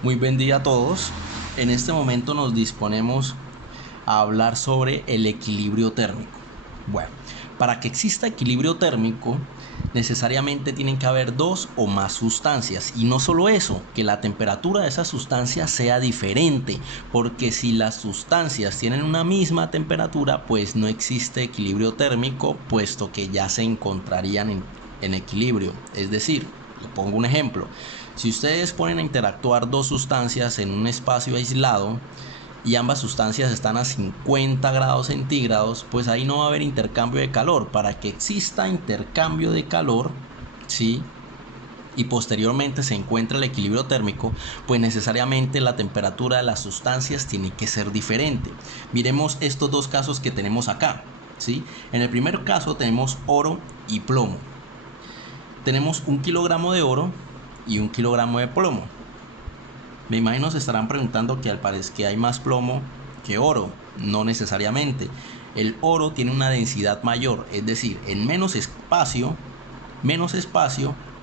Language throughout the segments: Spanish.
Muy buen día a todos. En este momento nos disponemos a hablar sobre el equilibrio térmico. Bueno, para que exista equilibrio térmico, necesariamente tienen que haber dos o más sustancias. Y no solo eso, que la temperatura de esas sustancias sea diferente, porque si las sustancias tienen una misma temperatura, pues no existe equilibrio térmico, puesto que ya se encontrarían en equilibrio. Es decir, le pongo un ejemplo. Si ustedes ponen a interactuar dos sustancias en un espacio aislado y ambas sustancias están a 50 grados centígrados, pues ahí no va a haber intercambio de calor. Para que exista intercambio de calor, ¿sí? Y posteriormente se encuentra el equilibrio térmico, pues necesariamente la temperatura de las sustancias tiene que ser diferente. Miremos estos dos casos que tenemos acá, ¿sí? En el primer caso tenemos oro y plomo. Tenemos 1 kilogramo de oro y 1 kilogramo de plomo. Me imagino se estarán preguntando que al parecer que hay más plomo que oro. No necesariamente. El oro tiene una densidad mayor, es decir, en menos espacio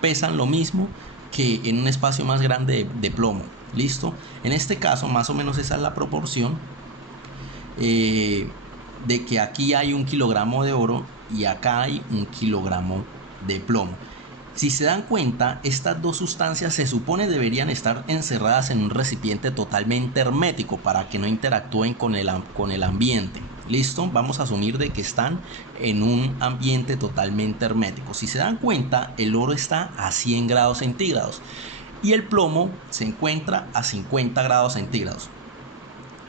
pesan lo mismo que en un espacio más grande de plomo. ¿Listo? En este caso, más o menos esa es la proporción de que aquí hay 1 kilogramo de oro y acá hay 1 kilogramo de plomo. Si se dan cuenta, estas dos sustancias se supone deberían estar encerradas en un recipiente totalmente hermético para que no interactúen con el ambiente. ¿Listo? Vamos a asumir de que están en un ambiente totalmente hermético. Si se dan cuenta, el oro está a 100 grados centígrados y el plomo se encuentra a 50 grados centígrados.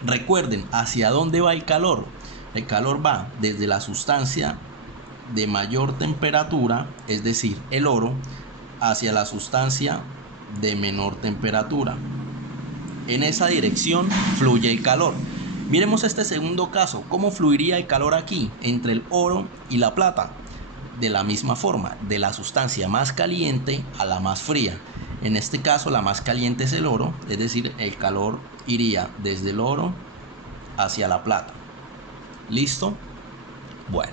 Recuerden, ¿hacia dónde va el calor? El calor va desde la sustancia de mayor temperatura, es decir, el oro, hacia la sustancia de menor temperatura. En esa dirección fluye el calor. Miremos este segundo caso. ¿Cómo fluiría el calor aquí entre el oro y la plata? De la misma forma, de la sustancia más caliente a la más fría. En este caso, la más caliente es el oro, es decir, el calor iría desde el oro hacia la plata. ¿Listo? Bueno.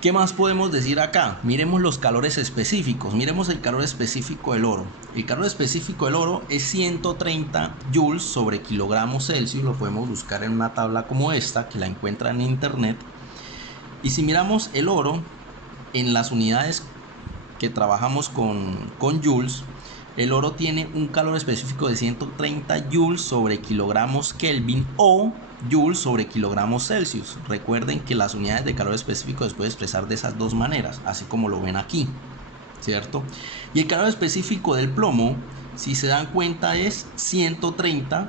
¿Qué más podemos decir acá? Miremos los calores específicos. Miremos el calor específico del oro. El calor específico del oro es 130 joules sobre kilogramos Celsius. Lo podemos buscar en una tabla como esta, que la encuentran en internet. Y si miramos el oro en las unidades que trabajamos con joules, el oro tiene un calor específico de 130 joules sobre kilogramos Kelvin o joules sobre kilogramos Celsius. Recuerden que las unidades de calor específico se pueden expresar de esas dos maneras, así como lo ven aquí, ¿cierto? Y el calor específico del plomo, si se dan cuenta, es 130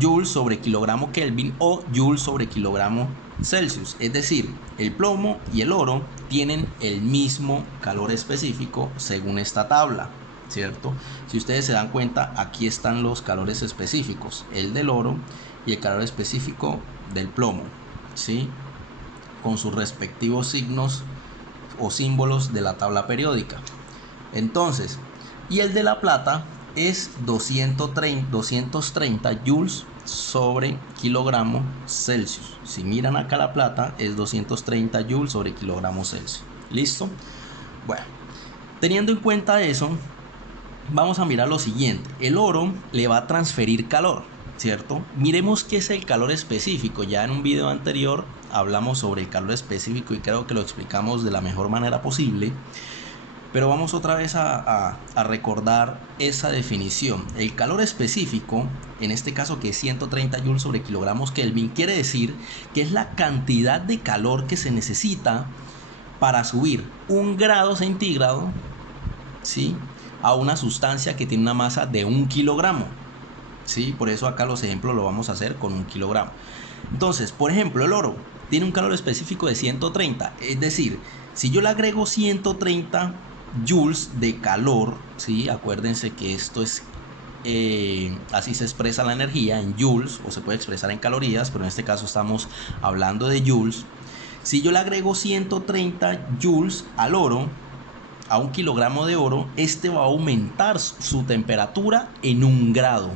joules sobre kilogramo Kelvin o joules sobre kilogramo Celsius. Es decir, el plomo y el oro tienen el mismo calor específico según esta tabla, ¿cierto? Si ustedes se dan cuenta, aquí están los calores específicos, el del oro y el calor específico del plomo, ¿sí? Con sus respectivos signos o símbolos de la tabla periódica. Entonces, y el de la plata es 230 joules sobre kilogramo Celsius. Si miran acá, la plata es 230 joules sobre kilogramo Celsius. ¿Listo? Bueno, teniendo en cuenta eso, vamos a mirar lo siguiente. El oro le va a transferir calor, ¿cierto? Miremos qué es el calor específico. Ya en un video anterior hablamos sobre el calor específico y creo que lo explicamos de la mejor manera posible. Pero vamos otra vez a recordar esa definición. El calor específico, en este caso que es 130 joules sobre kilogramos Kelvin, quiere decir que es la cantidad de calor que se necesita para subir 1 grado centígrado, ¿sí?, a una sustancia que tiene una masa de 1 kilogramo. ¿Sí? Por eso acá los ejemplos lo vamos a hacer con 1 kilogramo. Entonces, por ejemplo, el oro tiene un calor específico de 130. Es decir, si yo le agrego 130 joules de calor, ¿sí? Acuérdense que esto es así se expresa la energía en joules, o se puede expresar en calorías, pero en este caso estamos hablando de joules. Si yo le agrego 130 joules al oro, a 1 kilogramo de oro, este va a aumentar su temperatura en 1 grado.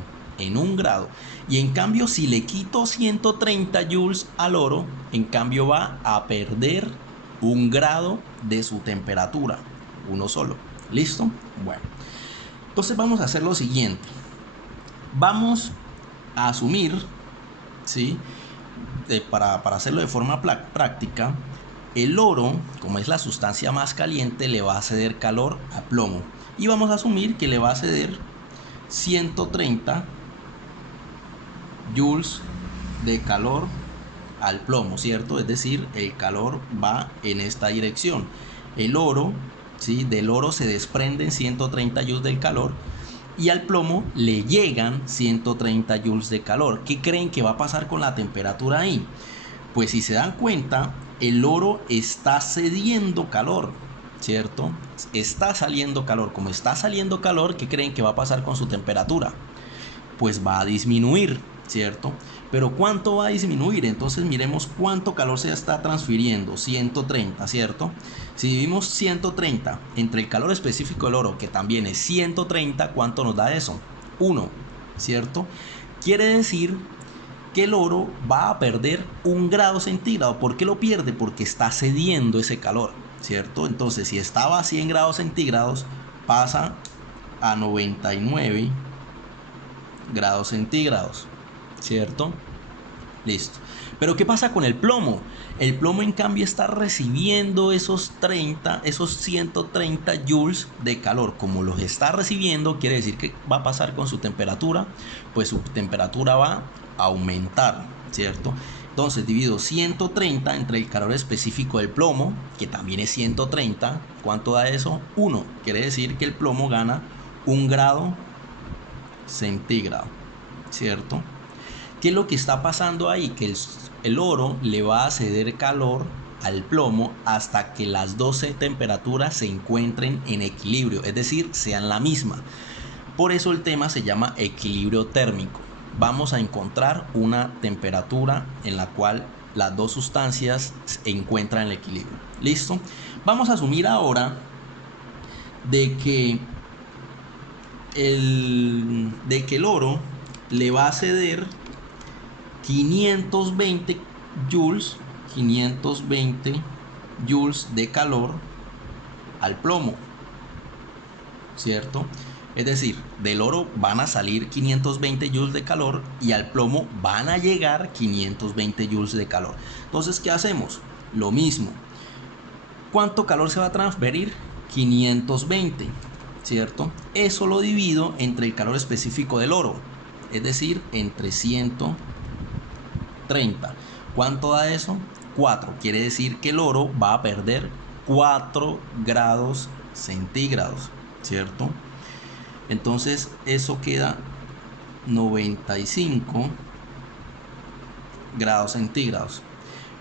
Y en cambio, si le quito 130 joules al oro, en cambio va a perder 1 grado de su temperatura, uno solo. ¿Listo? Bueno, Entonces vamos a hacer lo siguiente. Vamos a asumir, ¿sí? Para hacerlo de forma práctica, el oro, como es la sustancia más caliente, le va a ceder calor a plomo. Y vamos a asumir que le va a ceder 130 joules de calor al plomo, ¿cierto? Es decir, el calor va en esta dirección. El oro, ¿sí? Del oro se desprenden 130 joules del calor y al plomo le llegan 130 joules de calor. ¿Qué creen que va a pasar con la temperatura ahí? Pues si se dan cuenta, el oro está cediendo calor, ¿cierto? Está saliendo calor. Como está saliendo calor, ¿qué creen que va a pasar con su temperatura? Pues va a disminuir, ¿cierto? Pero ¿cuánto va a disminuir? Entonces miremos cuánto calor se está transfiriendo. 130, ¿cierto? Si dividimos 130 entre el calor específico del oro, que también es 130, ¿cuánto nos da eso? 1, ¿cierto? Quiere decir que el oro va a perder 1 grado centígrado. ¿Por qué lo pierde? Porque está cediendo ese calor, ¿cierto? Entonces, si estaba a 100 grados centígrados, pasa a 99 grados centígrados, ¿cierto? Listo. Pero ¿qué pasa con el plomo? El plomo en cambio está recibiendo esos 130 joules de calor. Como los está recibiendo, quiere decir que va a pasar con su temperatura. Pues su temperatura va a aumentar, ¿cierto? Entonces divido 130 entre el calor específico del plomo, que también es 130. ¿Cuánto da eso? 1. Quiere decir que el plomo gana 1 grado centígrado, ¿cierto? ¿Qué es lo que está pasando ahí? Que el oro le va a ceder calor al plomo hasta que las 12 temperaturas se encuentren en equilibrio, es decir, sean la misma. Por eso el tema se llama equilibrio térmico. Vamos a encontrar una temperatura en la cual las dos sustancias se encuentran en equilibrio. ¿Listo? Vamos a asumir ahora de que el oro le va a ceder 520 joules de calor al plomo, ¿cierto? Es decir, del oro van a salir 520 joules de calor y al plomo van a llegar 520 joules de calor. Entonces, ¿qué hacemos? Lo mismo. ¿Cuánto calor se va a transferir? 520, ¿cierto? Eso lo divido entre el calor específico del oro, es decir, entre 130. ¿Cuánto da eso? 4. Quiere decir que el oro va a perder 4 grados centígrados, ¿cierto? Entonces eso queda 95 grados centígrados.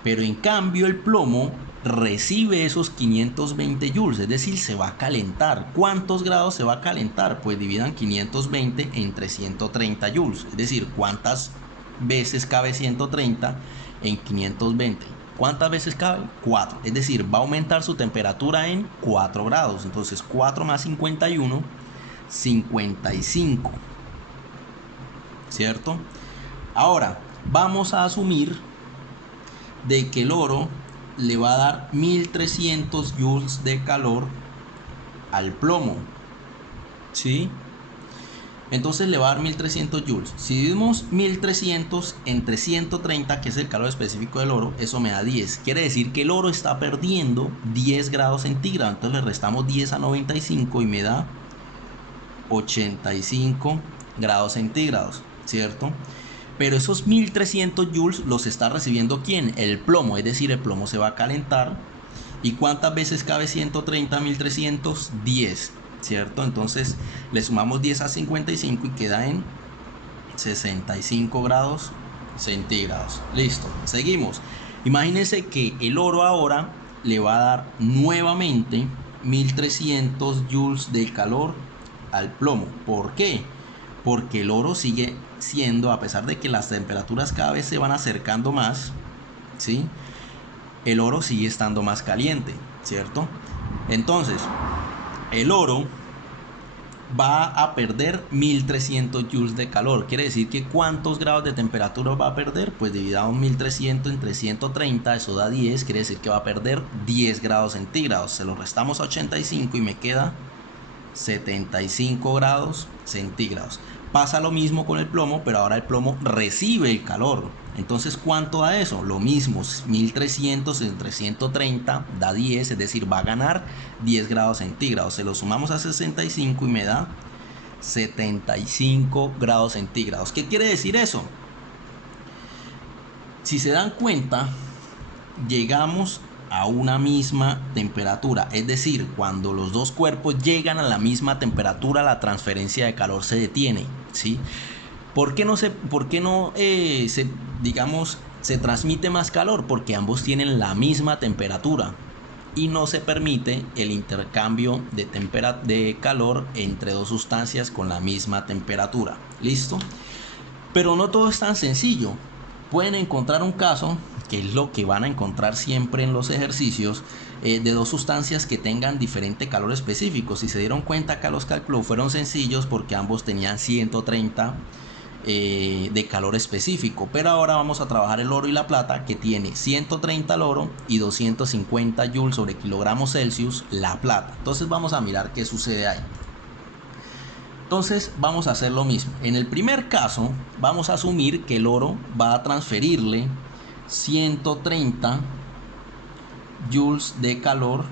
Pero en cambio el plomo recibe esos 520 joules, es decir, se va a calentar. ¿Cuántos grados se va a calentar? Pues dividan 520 entre 130 joules, es decir, ¿cuántas veces cabe 130 en 520? ¿Cuántas veces cabe? 4, es decir, va a aumentar su temperatura en 4 grados. Entonces 4 más 51, 55, ¿cierto? Ahora vamos a asumir de que el oro le va a dar 1300 joules de calor al plomo, ¿sí? Entonces le va a dar 1300 joules. Si dividimos 1300 entre 130, que es el calor específico del oro, eso me da 10. Quiere decir que el oro está perdiendo 10 grados centígrados. Entonces le restamos 10 a 95 y me da 85 grados centígrados, ¿cierto? Pero esos 1300 joules los está recibiendo ¿quién? El plomo, es decir, el plomo se va a calentar. ¿Y cuántas veces cabe 130 a 1300? 10, ¿cierto? Entonces le sumamos 10 a 55 y queda en 65 grados centígrados. Listo, seguimos. Imagínense que el oro ahora le va a dar nuevamente 1300 joules de calor al plomo. ¿Por qué? Porque el oro sigue siendo, a pesar de que las temperaturas cada vez se van acercando más, ¿sí? El oro sigue estando más caliente, ¿cierto? Entonces, el oro va a perder 1300 joules de calor. Quiere decir que ¿cuántos grados de temperatura va a perder? Pues dividamos 1300 entre 130, eso da 10, quiere decir que va a perder 10 grados centígrados. Se lo restamos a 85 y me queda 75 grados centígrados. Pasa lo mismo con el plomo, pero ahora el plomo recibe el calor. Entonces, ¿cuánto da eso? Lo mismo, 1300 entre 130 da 10, es decir, va a ganar 10 grados centígrados. Se lo sumamos a 65 y me da 75 grados centígrados. ¿Qué quiere decir eso? Si se dan cuenta, llegamos a una misma temperatura, es decir, cuando los dos cuerpos llegan a la misma temperatura, la transferencia de calor se detiene, ¿sí? ¿Por qué no se transmite más calor? Porque ambos tienen la misma temperatura y no se permite el intercambio de calor entre dos sustancias con la misma temperatura. ¿Listo? Pero no todo es tan sencillo. Pueden encontrar un caso, que es lo que van a encontrar siempre en los ejercicios, de dos sustancias que tengan diferente calor específico. Si se dieron cuenta, acá los cálculos fueron sencillos porque ambos tenían 130 de calor específico, pero ahora vamos a trabajar el oro y la plata, que tiene 130 el oro y 250 joules sobre kilogramos Celsius la plata. Entonces vamos a mirar qué sucede ahí. Entonces vamos a hacer lo mismo. En el primer caso vamos a asumir que el oro va a transferirle 130 joules de calor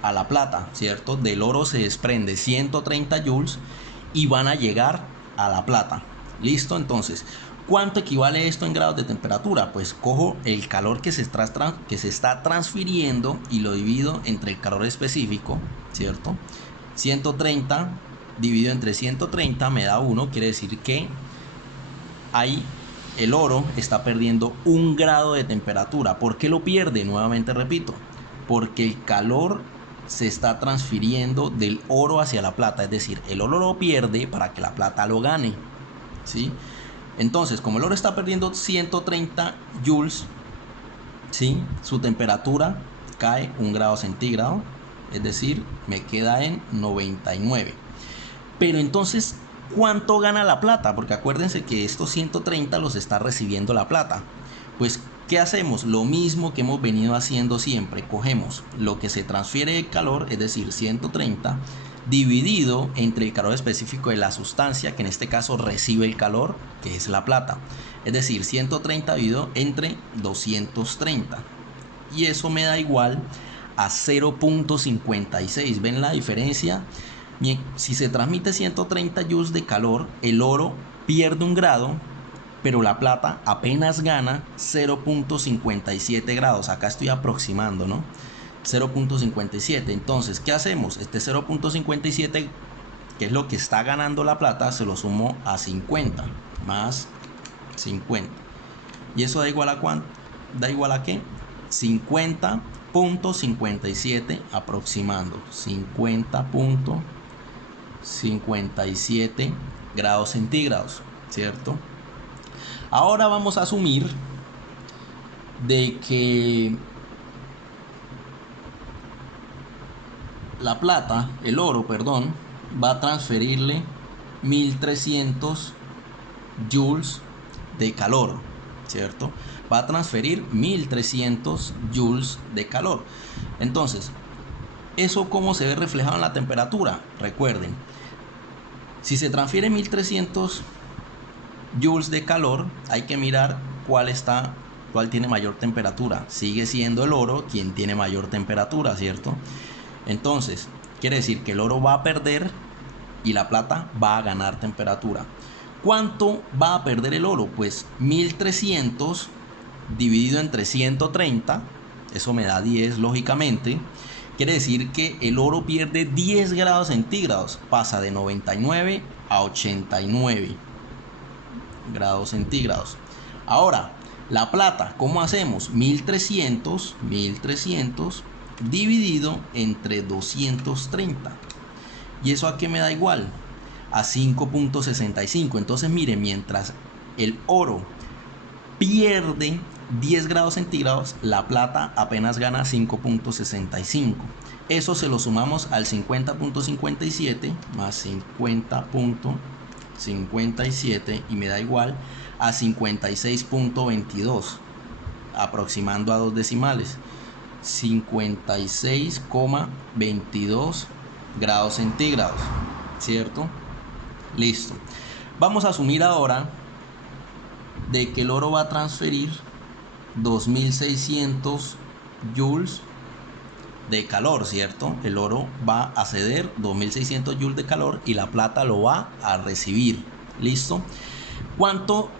a la plata, ¿cierto? Del oro se desprende 130 joules y van a llegar a la plata. ¿Listo? Entonces, ¿cuánto equivale esto en grados de temperatura? Pues cojo el calor que se está transfiriendo y lo divido entre el calor específico, ¿cierto? 130 dividido entre 130 me da 1, quiere decir que ahí el oro está perdiendo 1 grado de temperatura. ¿Por qué lo pierde? Nuevamente repito, porque el calor se está transfiriendo del oro hacia la plata, es decir, el oro lo pierde para que la plata lo gane, ¿sí? Entonces, como el oro está perdiendo 130 joules, ¿sí? Su temperatura cae 1 grado centígrado, es decir, me queda en 99. Pero entonces, ¿cuánto gana la plata? Porque acuérdense que estos 130 los está recibiendo la plata. Pues, ¿qué hacemos? Lo mismo que hemos venido haciendo siempre. Cogemos lo que se transfiere de calor, es decir, 130, dividido entre el calor específico de la sustancia, que en este caso recibe el calor, que es la plata. Es decir, 130 dividido entre 230. Y eso me da igual a 0.56. ¿Ven la diferencia? Si se transmite 130 joules de calor, el oro pierde 1 grado, pero la plata apenas gana 0.57 grados. Acá estoy aproximando, ¿no? 0.57. Entonces, ¿qué hacemos? Este 0.57, que es lo que está ganando la plata, se lo sumo a 50 más 50. ¿Y eso da igual a cuánto? ¿Da igual a qué? 50.57 aproximando. 50.57 grados centígrados, ¿cierto? Ahora vamos a asumir de que la plata, el oro, perdón, va a transferirle 1300 joules de calor, ¿cierto? Va a transferir 1300 joules de calor. Entonces, ¿eso cómo se ve reflejado en la temperatura? Recuerden, si se transfiere 1300 joules de calor, hay que mirar cuál tiene mayor temperatura. Sigue siendo el oro quien tiene mayor temperatura, ¿cierto? Entonces, quiere decir que el oro va a perder y la plata va a ganar temperatura. ¿Cuánto va a perder el oro? Pues 1300 dividido entre 130, eso me da 10 lógicamente. Quiere decir que el oro pierde 10 grados centígrados, pasa de 99 a 89 grados centígrados. Ahora, la plata, ¿cómo hacemos? 1300 dividido entre 230. ¿Y eso a qué me da igual? A 5.65. Entonces, miren, mientras el oro pierde 10 grados centígrados, la plata apenas gana 5.65. Eso se lo sumamos al 50.57 más 50.57 y me da igual a 56.22, aproximando a 2 decimales. 56,22 grados centígrados, ¿cierto? Listo. Vamos a asumir ahora de que el oro va a transferir 2600 joules de calor, ¿cierto? El oro va a ceder 2600 joules de calor y la plata lo va a recibir. ¿Listo? ¿Cuánto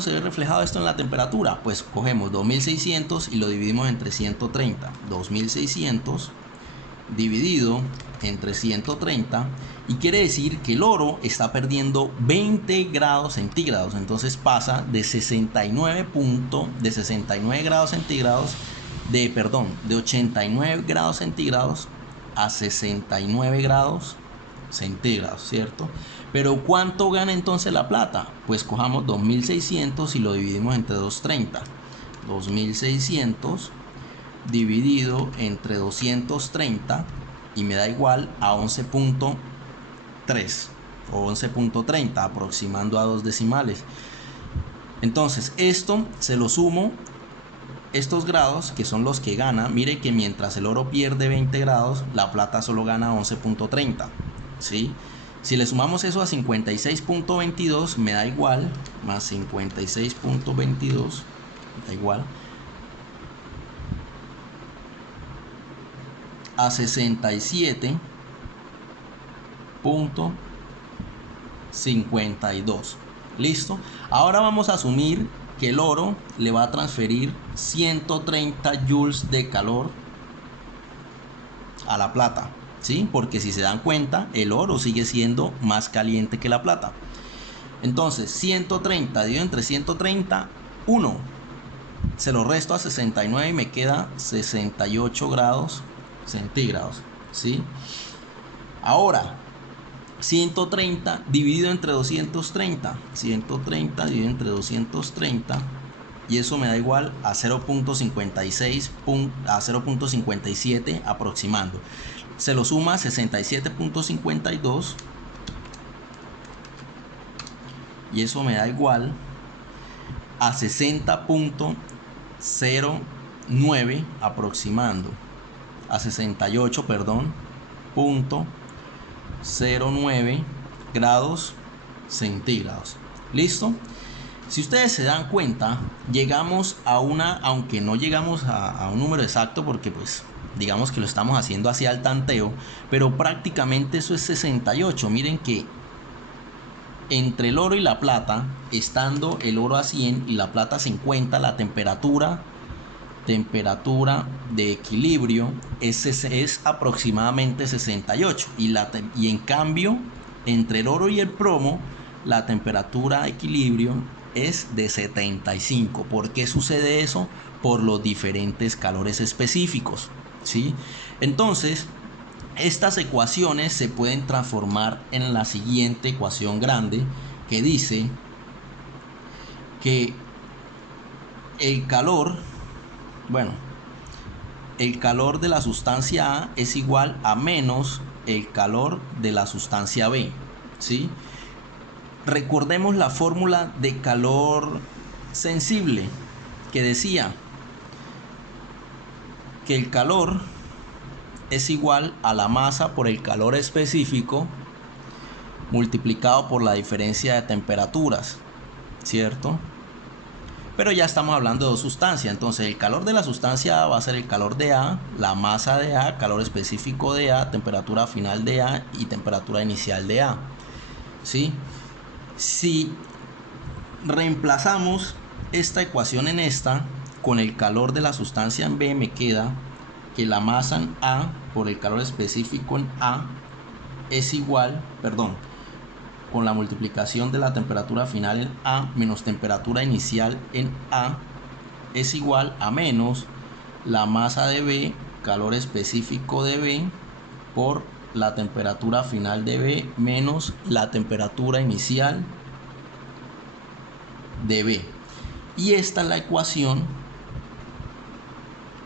se ve reflejado esto en la temperatura? Pues cogemos 2600 y lo dividimos entre 130. 2600 dividido entre 130, y quiere decir que el oro está perdiendo 20 grados centígrados. Entonces pasa de 69 grados centígrados, de 89 grados centígrados a 69 grados centígrados, ¿cierto? Pero ¿cuánto gana entonces la plata? Pues cojamos 2600 y lo dividimos entre 230. 2600 dividido entre 230 y me da igual a 11.3 o 11.30, aproximando a 2 decimales. Entonces esto se lo sumo, estos grados que son los que gana. Mire que mientras el oro pierde 20 grados, la plata solo gana 11.30, ¿sí? Si le sumamos eso a 56.22, me da igual, más 56.22 da igual a 67.52. Listo. Ahora vamos a asumir que el oro le va a transferir 130 joules de calor a la plata, ¿sí? Porque si se dan cuenta, el oro sigue siendo más caliente que la plata. Entonces 130 dividido entre 130, 1. Se lo resto a 69 y me queda 68 grados centígrados, ¿sí? Ahora 130 dividido entre 230, 130 dividido entre 230, y eso me da igual a 0.56 a 0.57 aproximando. Se lo suma 67.52 y eso me da igual a 60.09 aproximando a 68, punto 09 grados centígrados. ¿Listo? Si ustedes se dan cuenta, llegamos a aunque no llegamos a un número exacto, porque pues digamos que lo estamos haciendo hacia el tanteo, pero prácticamente eso es 68. Miren que entre el oro y la plata, estando el oro a 100 y la plata a 50, la temperatura de equilibrio es aproximadamente 68, y en cambio entre el oro y el plomo la temperatura de equilibrio es de 75. ¿Por qué sucede eso? Por los diferentes calores específicos, ¿sí? Entonces estas ecuaciones se pueden transformar en la siguiente ecuación grande, que dice que el calor de la sustancia A es igual a menos el calor de la sustancia B, ¿sí? Recordemos la fórmula de calor sensible, que decía que el calor es igual a la masa por el calor específico multiplicado por la diferencia de temperaturas, ¿cierto? Pero ya estamos hablando de dos sustancias. Entonces el calor de la sustancia A va a ser el calor de A, la masa de A, calor específico de A, temperatura final de A y temperatura inicial de A, ¿sí? Si reemplazamos esta ecuación en esta, con el calor de la sustancia en B, me queda que la masa en A por el calor específico en A es igual, con la multiplicación de la temperatura final en A menos temperatura inicial en A, es igual a menos la masa de B, calor específico de B, por la temperatura final de B menos la temperatura inicial de B. Y esta es la ecuación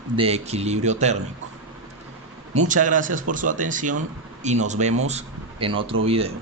de equilibrio térmico. Muchas gracias por su atención y nos vemos en otro video.